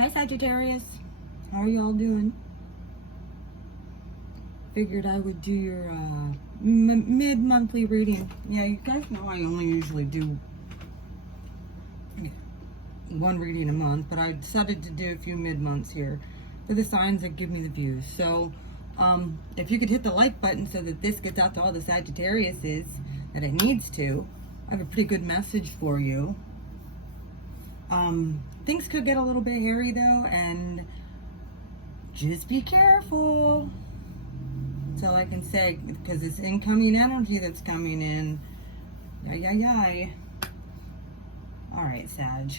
Hi Sagittarius, how are y'all doing? Figured I would do your mid-monthly reading. Yeah, you guys know I only usually do one reading a month, but I decided to do a few mid-months here for the signs that give me the views. So if you could hit the like button so that this gets out to all the Sagittariuses that it needs to, I have a pretty good message for you. Things could get a little bit hairy though, and just be careful. That's all I can say, because it's incoming energy that's coming in. Yay. Alright, Sag.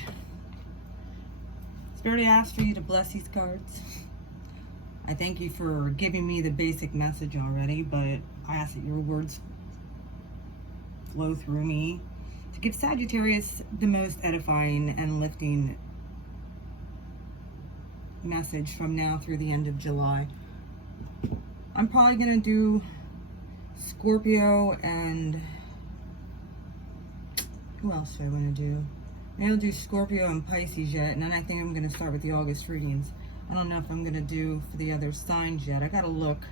Spirit asked for you to bless these cards. I thank you for giving me the basic message already, but I ask that your words flow through me to give Sagittarius the most edifying and lifting message from now through the end of July. I'm probably going to do Scorpio and who else do I want to do? Maybe I'll do Scorpio and Pisces yet, and then I think I'm going to start with the August readings. I don't know if I'm going to do for the other signs yet. I got to look.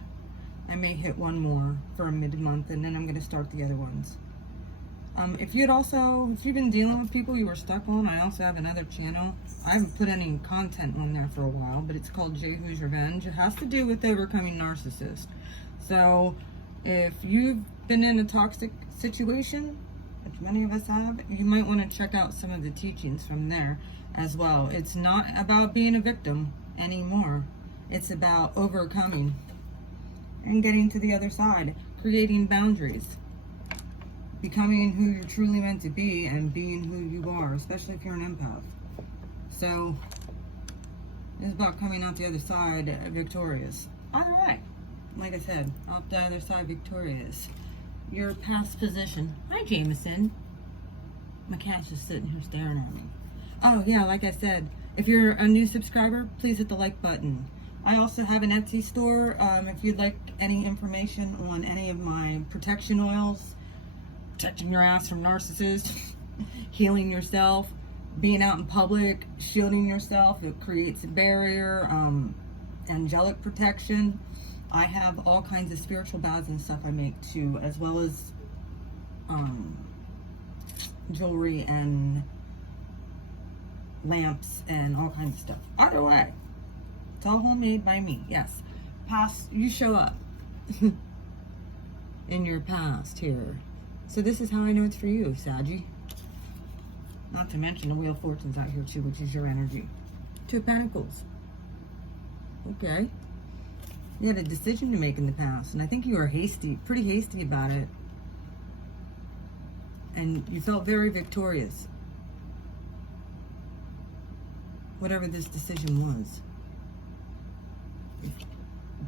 I may hit one more for a mid-month, and then I'm going to start the other ones. If you've been dealing with people you were stuck on, I also have another channel. I haven't put any content on there for a while, but it's called Jehu's Revenge. It has to do with overcoming narcissists. So if you've been in a toxic situation, which many of us have, you might want to check out some of the teachings from there as well. It's not about being a victim anymore. It's about overcoming and getting to the other side, creating boundaries, becoming who you're truly meant to be, and being who you are, especially if you're an empath. So it's about coming out the other side victorious. Either way, like I said, out the other side victorious. Your past position. Hi Jameson. My cat's just sitting here staring at me. Oh yeah, like I said, if you're a new subscriber, please hit the like button. I also have an Etsy store. If you'd like any information on any of my protection oils, protecting your ass from narcissists, healing yourself, being out in public, shielding yourself, it creates a barrier, angelic protection. I have all kinds of spiritual baths and stuff I make too, as well as jewelry and lamps and all kinds of stuff. Either way, it's all homemade by me. Yes, you show up in your past here. So this is how I know it's for you, Saggy. Not to mention the Wheel of Fortune's out here too, which is your energy. Two of Pentacles. Okay. You had a decision to make in the past, and I think you were pretty hasty about it. And you felt very victorious. Whatever this decision was.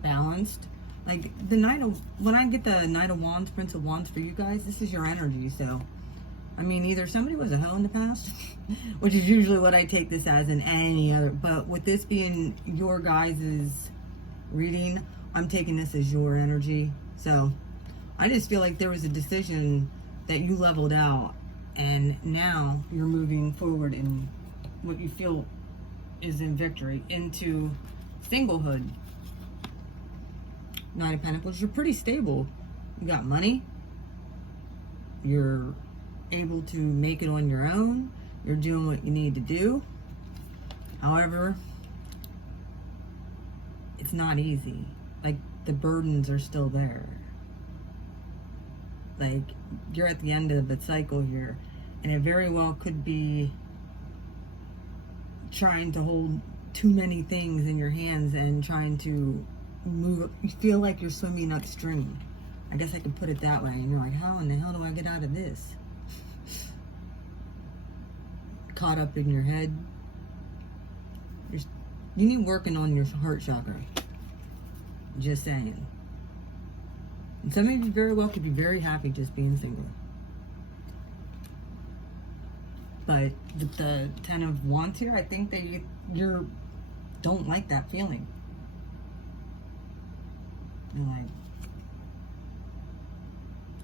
Balanced. Like when I get the Knight of Wands, Prince of Wands for you guys, this is your energy. So, I mean, either somebody was a hoe in the past, which is usually what I take this as in any other, but with this being your guys' reading, I'm taking this as your energy. So, I just feel like there was a decision that you leveled out, and now you're moving forward in what you feel is in victory into singlehood. Knight of Pentacles, you're pretty stable. You got money. You're able to make it on your own. You're doing what you need to do. However, it's not easy. Like, the burdens are still there. Like, you're at the end of a cycle here, and it very well could be trying to hold too many things in your hands and trying to move. You feel like you're swimming upstream. I guess I could put it that way. And you're like, how in the hell do I get out of this? Caught up in your head. You need working on your heart chakra. Just saying. And some of you very well could be very happy just being single. But with the Ten of Wands here, I think that you don't like that feeling. You're like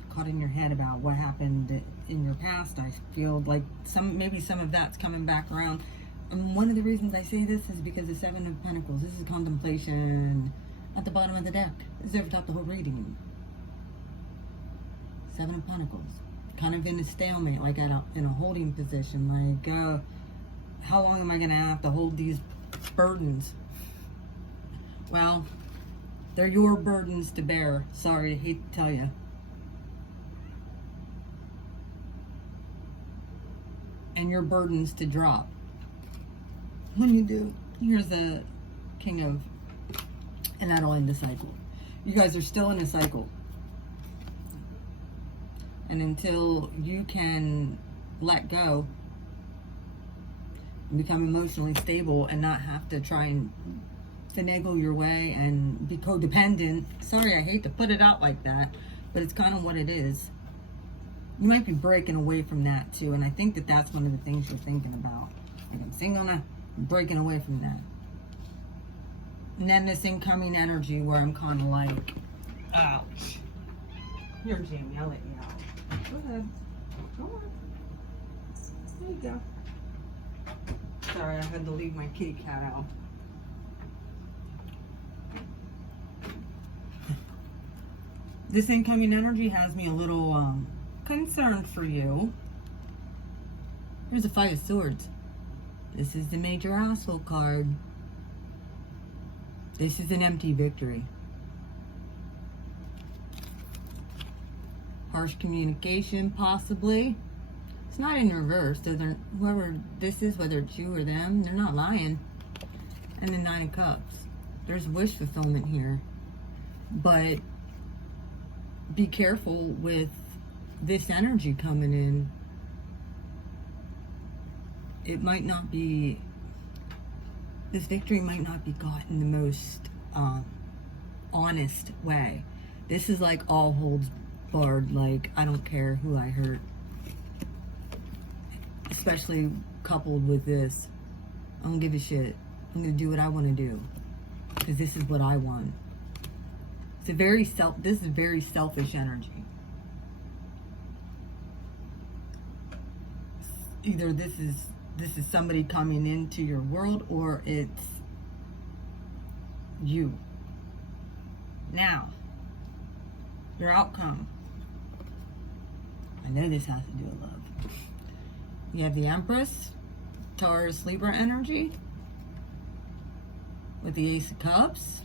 caught in your head about what happened in your past. I feel like maybe some of that's coming back around. And one of the reasons I say this is because the Seven of Pentacles, this is contemplation at the bottom of the deck. This is over top the whole reading. Seven of Pentacles. Kind of in a stalemate, like in a holding position. Like, how long am I going to have to hold these burdens? Well, they're your burdens to bear. Sorry, I hate to tell you. And your burdens to drop. When you do, here's the King of, and that'll end the cycle. You guys are still in a cycle. And until you can let go and become emotionally stable and not have to try and finagle your way and be codependent. Sorry, I hate to put it out like that, but it's kind of what it is. You might be breaking away from that too, and I think that that's one of the things you're thinking about. Like, I'm single now, I'm breaking away from that. And then this incoming energy where I'm kind of like, ouch. Here, Jamie, I'll let you out. Go ahead. Come on. There you go. Sorry, I had to leave my kitty cat out. This incoming energy has me a little concerned for you. Here's a Five of Swords. This is the Major Asshole card. This is an empty victory. Harsh communication, possibly. It's not in reverse. So whoever this is, whether it's you or them, they're not lying. And the Nine of Cups. There's wish fulfillment here. But be careful with this energy coming in. It might not be, this victory might not be got in the most honest way. This is like all holds barred, like I don't care who I hurt. Especially coupled with this. I don't give a shit. I'm gonna do what I want to do. Because this is what I want. It's a this is very selfish energy. Either this is somebody coming into your world, or it's you. Now, your outcome. I know this has to do with love. You have the Empress, Taurus, Libra energy, with the Ace of Cups.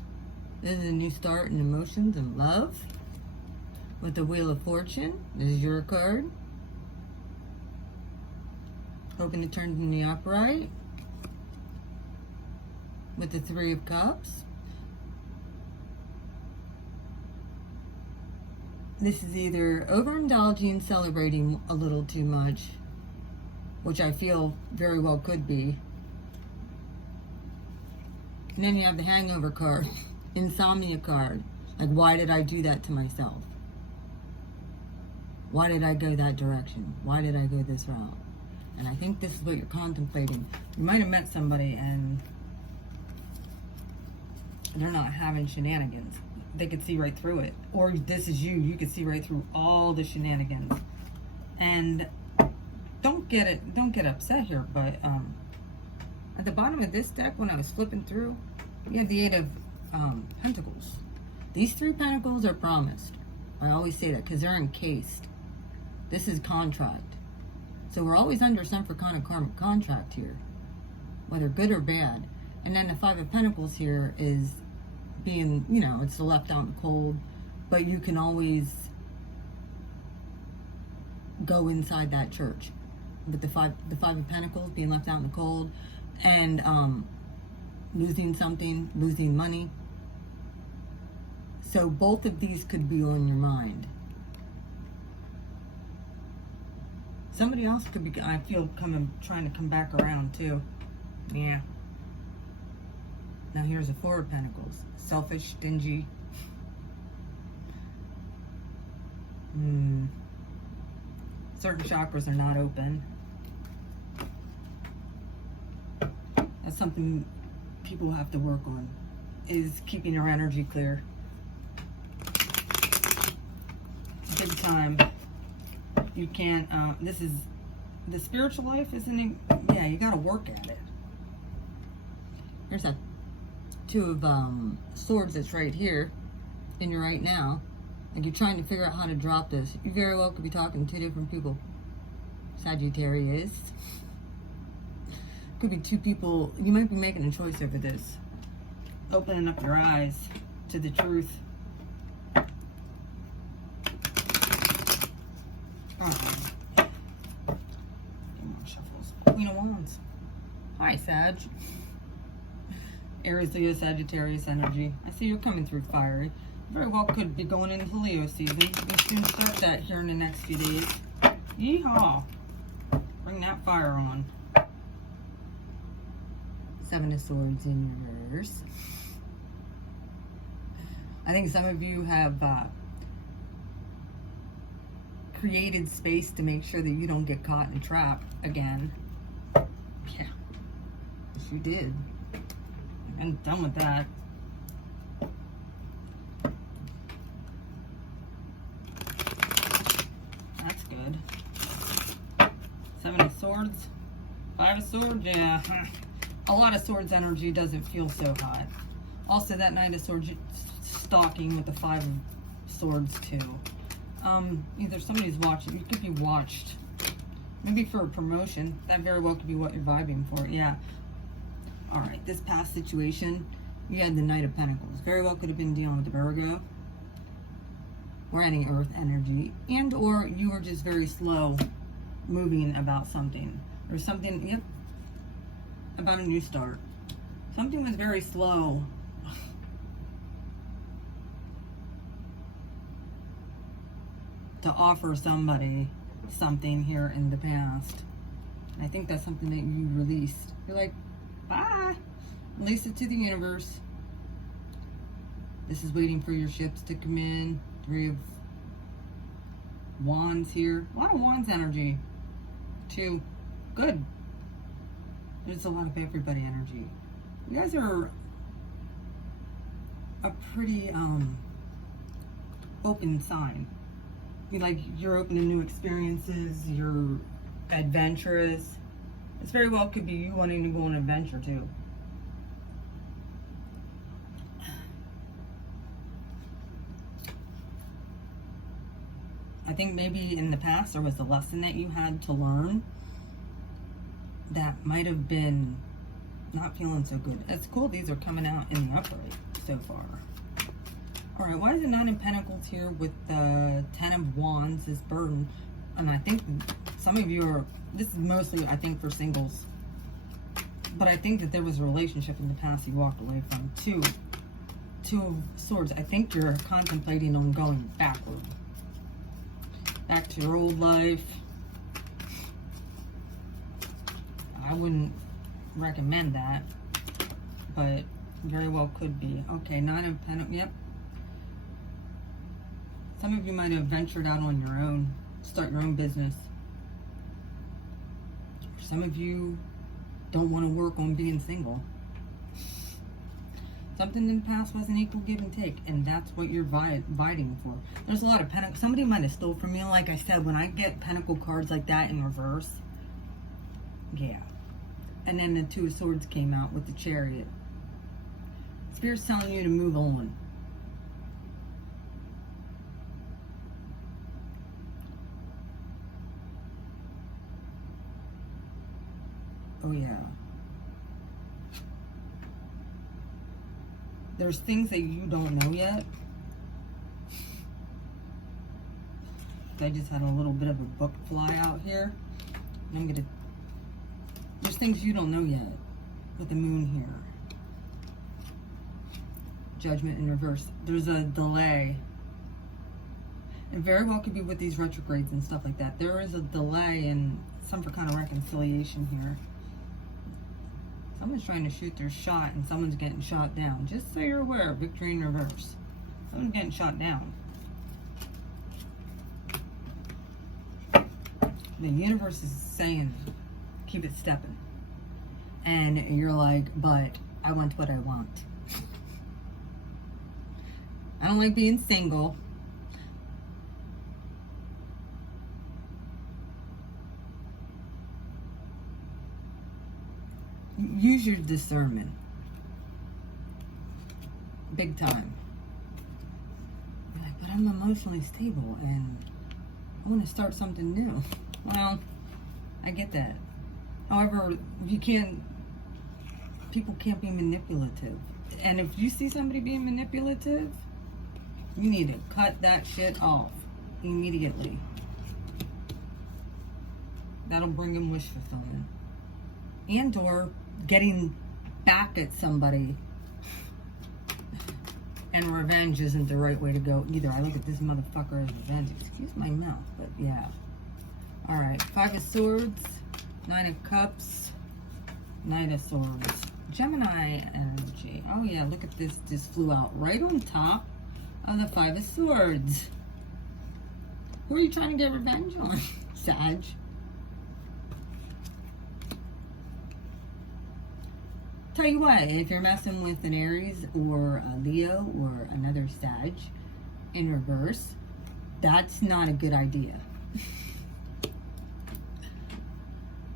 This is a new start in emotions and love. With the Wheel of Fortune, this is your card. Hoping to turn in the upright. With the Three of Cups. This is either overindulging, celebrating a little too much, which I feel very well could be. And then you have the Hangover card, Insomnia card. Like, why did I do that to myself? Why did I go that direction? Why did I go this route? And I think this is what you're contemplating. You might have met somebody and they're not having shenanigans. They could see right through it. Or this is you. You could see right through all the shenanigans. And don't get upset here, but at the bottom of this deck, when I was flipping through, you had the Eight of Pentacles. These three pentacles are promised. I always say that because they're encased. This is contract. So we're always under some kind of karmic contract here, whether good or bad. And then the Five of Pentacles here is being, you know, it's left out in the cold, but you can always go inside that church. With the five of Pentacles being left out in the cold, and losing something, losing money. So both of these could be on your mind. Somebody else could be, I feel, trying to come back around too. Yeah. Now here's a Four of Pentacles. Selfish, stingy. Certain chakras are not open. That's something people have to work on, is keeping your energy clear. Big time. You can't, this is, the spiritual life isn't, yeah, you gotta work at it. Here's a two of swords that's right here, and you're right now. Like you're trying to figure out how to drop this. You very well could be talking to two different people. Sagittarius. Could be two people. You might be making a choice over this. Opening up your eyes to the truth. Shuffles. Queen of Wands. Hi, Sag. Aries, Leo, Sagittarius energy. I see you're coming through fiery. Very well could be going into Leo season. We soon start that here in the next few days. Yeehaw. Bring that fire on. Seven of Swords in reverse. I think some of you have created space to make sure that you don't get caught in a trap again. Yeah. Yes, you did. I'm done with that. That's good. Seven of Swords. Five of Swords, yeah. A lot of Swords energy doesn't feel so hot. Also, that Knight of Swords stalking with the Five of Swords too. Either somebody's watching, you could be watched. Maybe for a promotion. That very well could be what you're vibing for, yeah. Alright, this past situation, you had the Knight of Pentacles. Very well could have been dealing with the Virgo. Or any earth energy. And or you were just very slow moving about something. Or something, yep, about a new start. Something was very slow. To offer somebody something here in the past. And I think that's something that you released. You're like, bye. Release it to the universe. This is waiting for your ships to come in. Three of Wands here. A lot of Wands energy. Two. Good. There's a lot of everybody energy. You guys are a pretty open sign. You're open to new experiences. You're adventurous. It's very well could be you wanting to go on an adventure too. I think maybe in the past there was a lesson that you had to learn that might have been not feeling so good. It's cool these are coming out in the upright so far. Alright, why is it Nine of Pentacles here with the Ten of Wands, this burden? And I think some of you are, this is mostly, I think, for singles. But I think that there was a relationship in the past you walked away from. Two of Swords. I think you're contemplating on going backward. Back to your old life. I wouldn't recommend that. But very well could be. Okay, Nine of Pentacles. Yep. Some of you might have ventured out on your own, start your own business. Some of you don't want to work on being single. Something in the past was an equal give and take, and that's what you're fighting for. There's a lot of Pentacles. Somebody might have stole from me. Like I said, when I get Pentacle cards like that in reverse, yeah. And then the Two of Swords came out with the Chariot. Spirit's telling you to move on. Oh yeah. There's things that you don't know yet. I just had a little bit of a book fly out here. And there's things you don't know yet with the moon here. Judgment in reverse. There's a delay. It very well could be with these retrogrades and stuff like that. There is a delay in some kind of reconciliation here. Someone's trying to shoot their shot and someone's getting shot down. Just so you're aware, victory in reverse. Someone's getting shot down. The universe is saying, keep it stepping. And you're like, but I want what I want. I don't like being single. Use your discernment. big time. You're like, but I'm emotionally stable and I want to start something new. Well, I get that. However, people can't be manipulative. And if you see somebody being manipulative, you need to cut that shit off immediately. That'll bring him wish fulfillment. And or getting back at somebody. And revenge isn't the right way to go either. I look at this motherfucker as revenge. Excuse my mouth, but yeah. Alright, 5 of Swords, 9 of Cups, Knight of Swords. Gemini energy. Oh yeah, look at this. This flew out right on top of the 5 of Swords. Who are you trying to get revenge on, Sag? Tell you what, if you're messing with an Aries or a Leo or another Sag in reverse, that's not a good idea.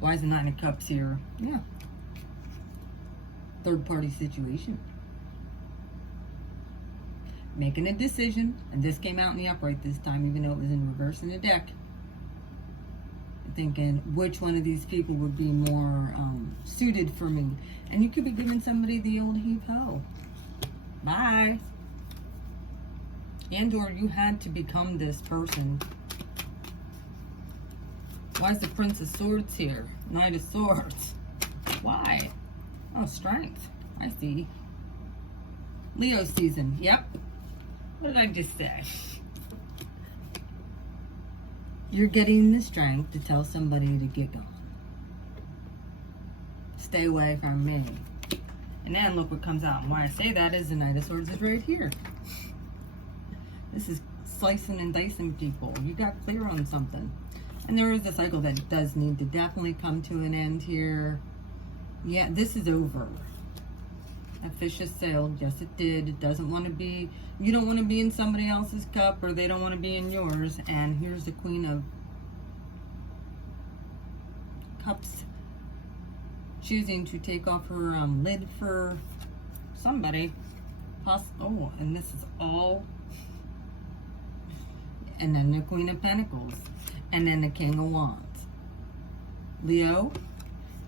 Why is the 9 of Cups here? Yeah. Third party situation. Making a decision, and this came out in the upright this time, even though it was in reverse in the deck. Thinking which one of these people would be more suited for me. And you could be giving somebody the old heave-ho. Bye. And or you had to become this person. Why is the Prince of Swords here? Knight of Swords. Why? Oh, strength. I see. Leo season. Yep. What did I just say? You're getting the strength to tell somebody to get gone. Stay away from me. And then look what comes out. And why I say that is the Knight of Swords is right here. This is slicing and dicing people. You got clear on something. And there is a cycle that does need to definitely come to an end here. Yeah, this is over. That fish has sailed. Yes, it did. It doesn't want to be... You don't want to be in somebody else's cup, or they don't want to be in yours. And here's the Queen of Cups choosing to take off her lid for somebody. Oh, and this is all... And then the Queen of Pentacles. And then the King of Wands. Leo,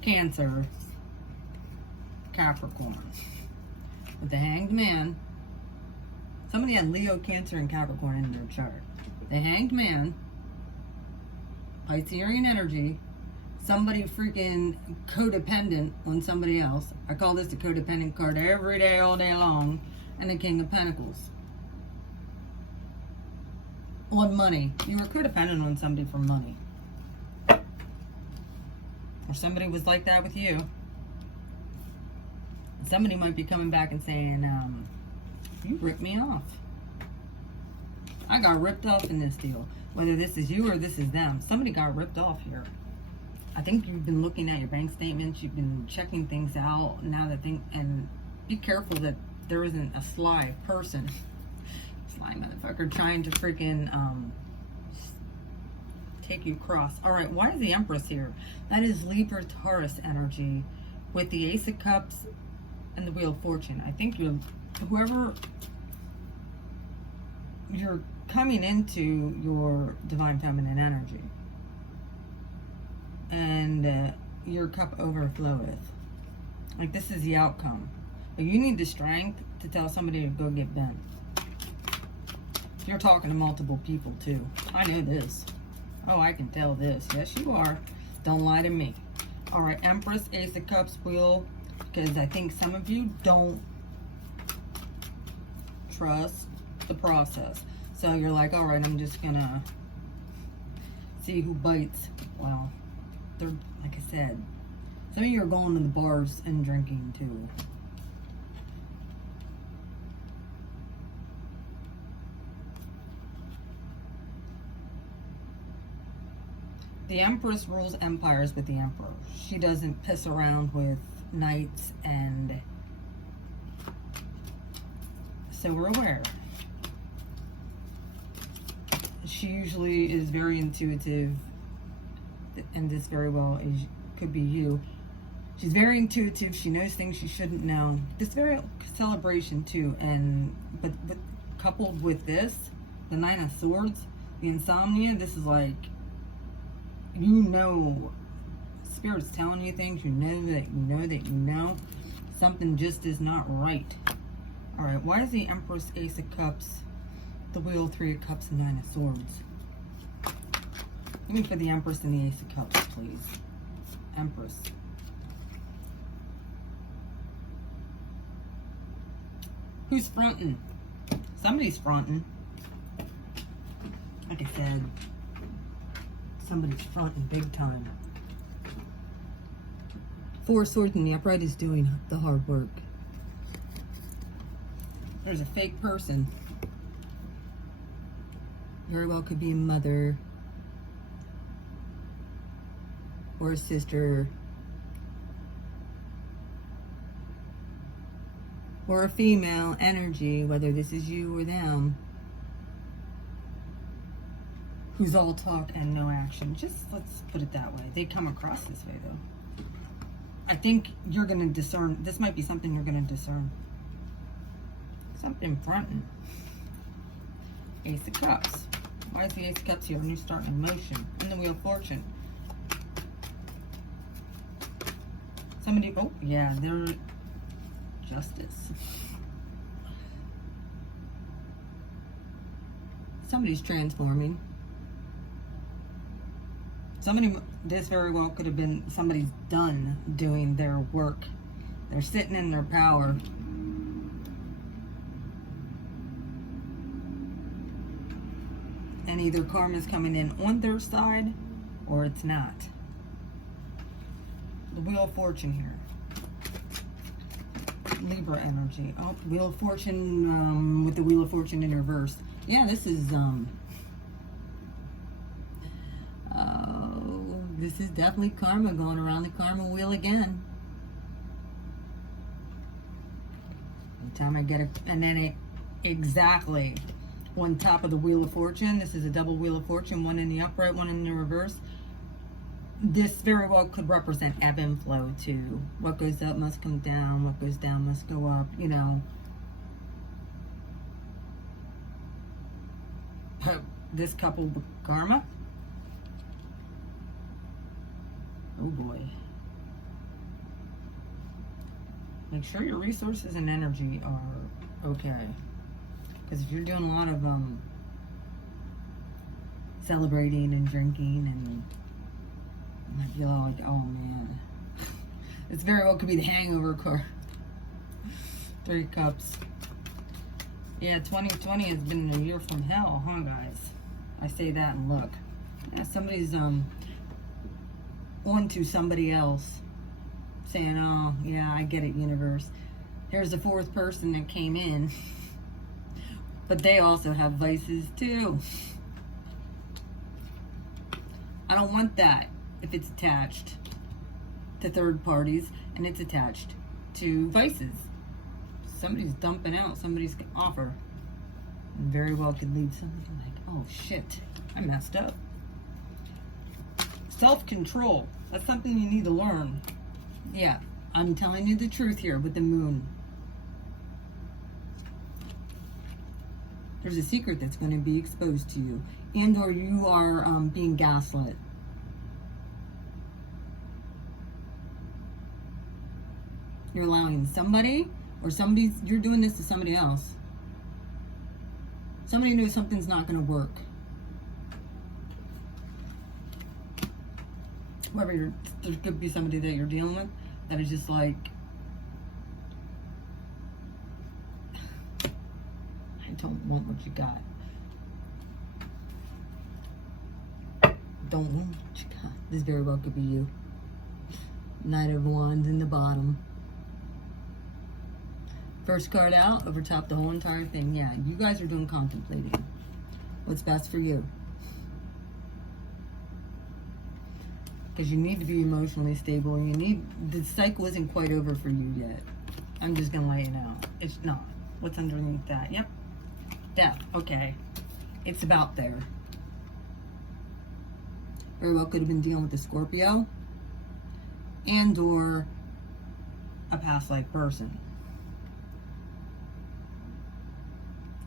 Cancer, Capricorn. With the Hanged Man. Somebody had Leo, Cancer, and Capricorn in their chart. The Hanged Man. Piscean energy. Somebody freaking codependent on somebody else. I call this the codependent card every day, all day long. And the King of Pentacles. On money. You were codependent on somebody for money. Or somebody was like that with you. Somebody might be coming back and saying, you ripped me off. I got ripped off in this deal. Whether this is you or this is them. Somebody got ripped off here. I think you've been looking at your bank statements. You've been checking things out. Now that and be careful that there isn't a sly person. Sly motherfucker trying to freaking take you across. Alright, why is the Empress here? That is Libra Taurus energy with the Ace of Cups and the Wheel of Fortune. I think whoever you're coming into your divine feminine energy, and your cup overfloweth. Like, this is the outcome. But you need the strength to tell somebody to go get bent. You're talking to multiple people too. I know this. Oh, I can tell this. Yes, you are. Don't lie to me. All right, Empress, Ace of Cups, Wheel. Because I think some of you don't trust the process. So you're like, all right, I'm just gonna see who bites. Well, they're, like I said, some of you are going to the bars and drinking too. The Empress rules empires with the Emperor. She doesn't piss around with knights, and so we're aware. She usually is very intuitive, and this very well could be you. She's very intuitive. She knows things she shouldn't know. This very celebration too, and but coupled with this, the Nine of Swords, the insomnia. This is like, you know, Spirit's telling you things. You know that you know that you know something just is not right. All right. Why is the Empress, Ace of Cups, the Wheel, Three of Cups, and Nine of Swords? Give me for the Empress and the Ace of Cups, please. Empress. Who's fronting? Somebody's fronting. Like I said, somebody's fronting big time. Four of Swords in the upright is doing the hard work. There's a fake person. Very well could be a mother or a sister or a female energy, whether this is you or them, who's all talk and no action. Just let's put it that way. They come across this way though. I think you're going to discern. This might be something you're going to discern. Something fronting. Ace of Cups. Why is the Ace of Cups here? New start in motion. In the Wheel of Fortune. Somebody, oh yeah, they're Justice. Somebody's transforming. Somebody, this very well could have been somebody's done doing their work. They're sitting in their power. And either karma's coming in on their side or it's not. The Wheel of Fortune here. Libra energy. Oh, Wheel of Fortune with the Wheel of Fortune in reverse. Yeah, this is this is definitely karma going around the karma wheel again. Anytime I get it, and then it exactly on top of the Wheel of Fortune. This is a double Wheel of Fortune, one in the upright, one in the reverse. This very well could represent ebb and flow too. What goes up must come down. What goes down must go up. You know. This couple with karma. Oh boy. Make sure your resources and energy are okay. Because if you're doing a lot of celebrating and drinking, and I feel like, oh man, it's very well could be the hangover card. 3 Cups. Yeah, 2020 has been a year from hell, huh, guys? I say that and look. Yeah, somebody's on to somebody else, saying, oh, yeah, I get it, universe. Here's the 4th person that came in. But they also have vices, too. I don't want that if it's attached to third parties and it's attached to vices. Somebody's dumping out somebody's offer. And very well could lead somebody like, oh shit, I messed up. Self-control. That's something you need to learn. Yeah, I'm telling you the truth here with the moon. There's a secret that's going to be exposed to you. And or you are being gaslit. You're allowing somebody, or somebody's, you're doing this to somebody else. Somebody knows something's not going to work. Whoever you're, there could be somebody that you're dealing with that is just like, I don't want what you got. Don't want what you got. This very well could be you. Knight of Wands in the bottom. First card out, over top the whole entire thing. Yeah, you guys are doing contemplating. What's best for you? Because you need to be emotionally stable. You need, the cycle isn't quite over for you yet. I'm just going to let you know. It's not. What's underneath that? Yep. Death. Okay. It's about there. Very well could have been dealing with the Scorpio. And or a past life person.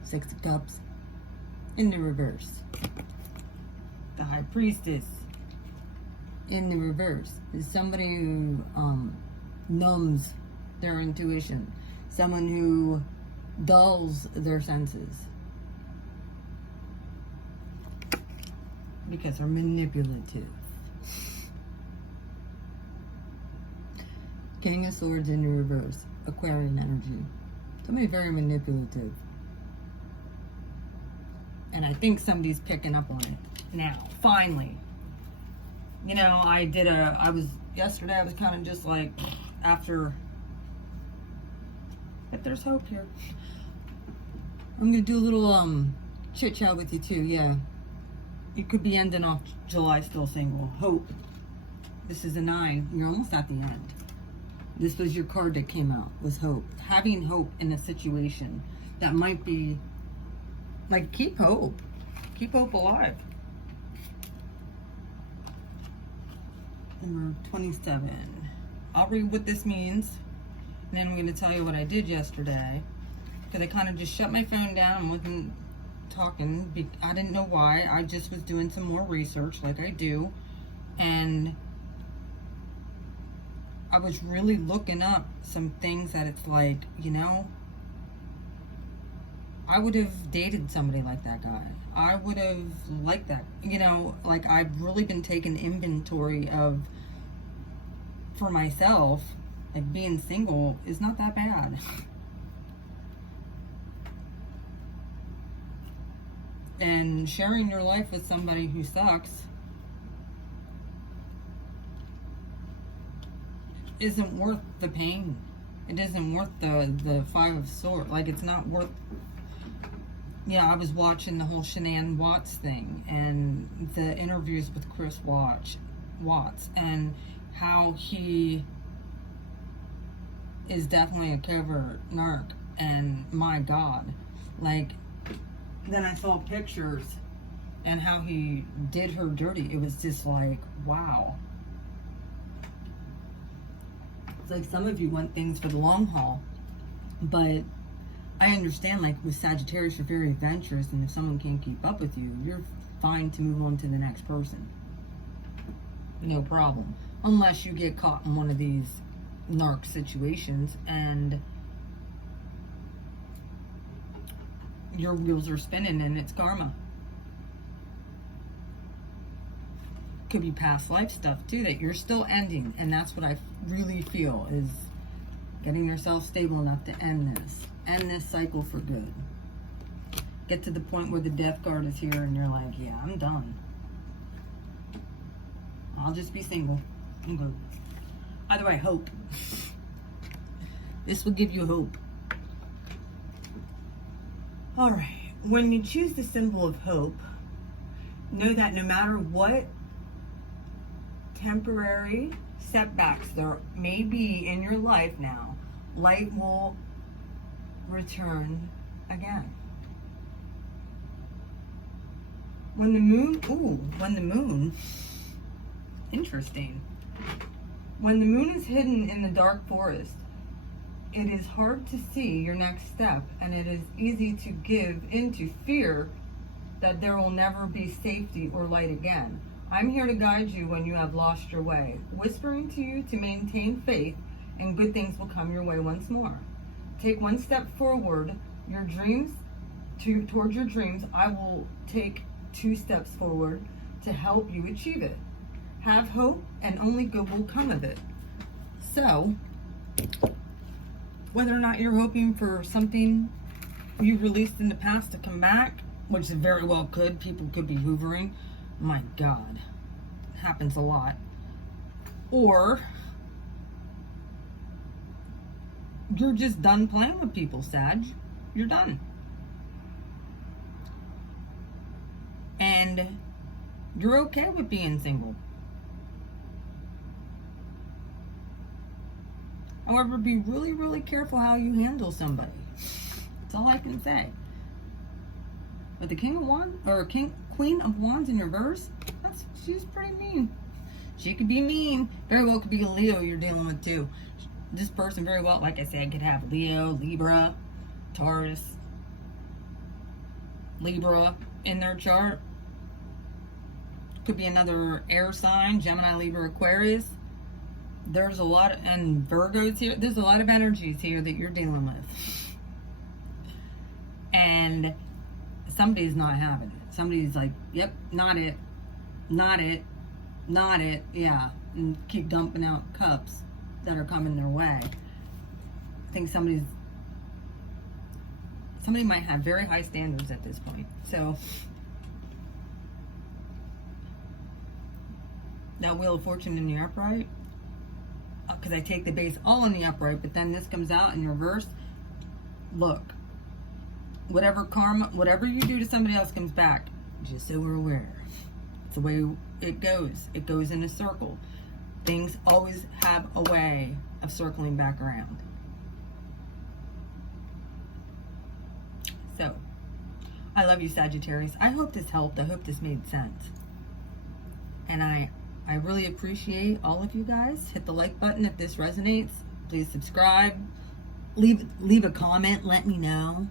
Six of Cups in the reverse. The High Priestess in the reverse is somebody who numbs their intuition, someone who dulls their senses because they're manipulative. King of Swords in the reverse, Aquarian energy. Somebody very manipulative. And I think somebody's picking up on it now, finally. You know, yesterday I was kind of just like, but there's hope here. I'm going to do a little chit chat with you too, yeah. You could be ending off July still single. Hope. This is a 9. You're almost at the end. This was your card that came out, was hope. Having hope in a situation that might be, like, keep hope. Keep hope alive. Number 27. I'll read what this means, and then I'm going to tell you what I did yesterday. Because I kind of just shut my phone down and wasn't talking. I didn't know why. I just was doing some more research like I do. And I was really looking up some things that it's like, you know, I would have dated somebody like that guy. I would have liked that. You know, like, I've really been taking inventory of, for myself, like, being single is not that bad. And sharing your life with somebody who sucks isn't worth the pain. It isn't worth the 5 of Swords. Like, it's not worth. Yeah, I was watching the whole Shanann Watts thing and the interviews with Chris Watts and how he is definitely a covert narc. And my God, like, then I saw pictures and how he did her dirty. It was just like, wow. It's like some of you want things for the long haul, but I understand, like, with Sagittarius, you're very adventurous, and if someone can't keep up with you, you're fine to move on to the next person. No problem. Unless you get caught in one of these narc situations and your wheels are spinning and it's karma. Could be past life stuff too that you're still ending, and that's what I really feel is getting yourself stable enough to end this cycle for good. Get to the point where the death card is here and you're like, yeah, I'm done. I'll just be single. I'm good. Either way, hope. This will give you hope. Alright, when you choose the symbol of hope, know that no matter what temporary setbacks there may be in your life now, light will return again. When the moon, interesting. When the moon is hidden in the dark forest, it is hard to see your next step, and it is easy to give into fear that there will never be safety or light again. I'm here to guide you when you have lost your way, whispering to you to maintain faith, and good things will come your way once more. Take one step forward, towards your dreams. I will take 2 steps forward to help you achieve it. Have hope, and only good will come of it. So, whether or not you're hoping for something you released in the past to come back, which it very well could, people could be hoovering. My God, it happens a lot. Or you're just done playing with people, Sag. You're done. And you're okay with being single. However, be really, really careful how you handle somebody. That's all I can say. But the King of Wands, or Queen of Wands in reverse, she's pretty mean. She could be mean. Very well could be a Leo you're dealing with too. this person very well, like I said, could have Leo, Libra, Taurus, Libra in their chart. Could be another air sign, Gemini, Libra, Aquarius. There's a lot, and Virgos here. There's a lot of energies here that you're dealing with. And somebody's not having it. Somebody's like, yep, not it, not it, not it, yeah. And keep dumping out cups that are coming their way. I think somebody might have very high standards at this point. So that Wheel of Fortune in the upright, because I take the base all in the upright, but then this comes out in reverse. Look, whatever karma, whatever you do to somebody else comes back, just so we're aware. It's the way it goes. It goes in a circle. Things always have a way of circling back around. So, I love you, Sagittarius. I hope this helped. I hope this made sense. And I really appreciate all of you guys. Hit the like button if this resonates. Please subscribe. Leave a comment. Let me know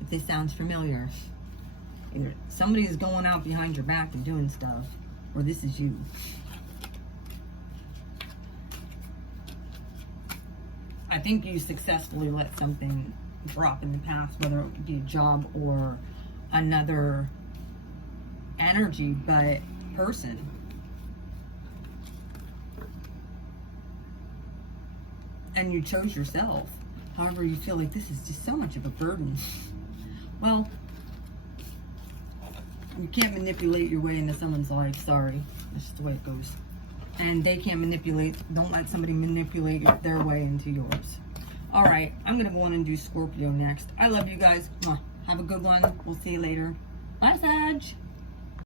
if this sounds familiar. Either somebody is going out behind your back and doing stuff, or this is you. I think you successfully let something drop in the past, whether it be a job or another energy, but person. And you chose yourself. However, you feel like this is just so much of a burden. Well, you can't manipulate your way into someone's life. Sorry. That's just the way it goes. And they can't manipulate. Don't let somebody manipulate their way into yours. All right. I'm going to go on and do Scorpio next. I love you guys. Have a good one. We'll see you later. Bye, Sag.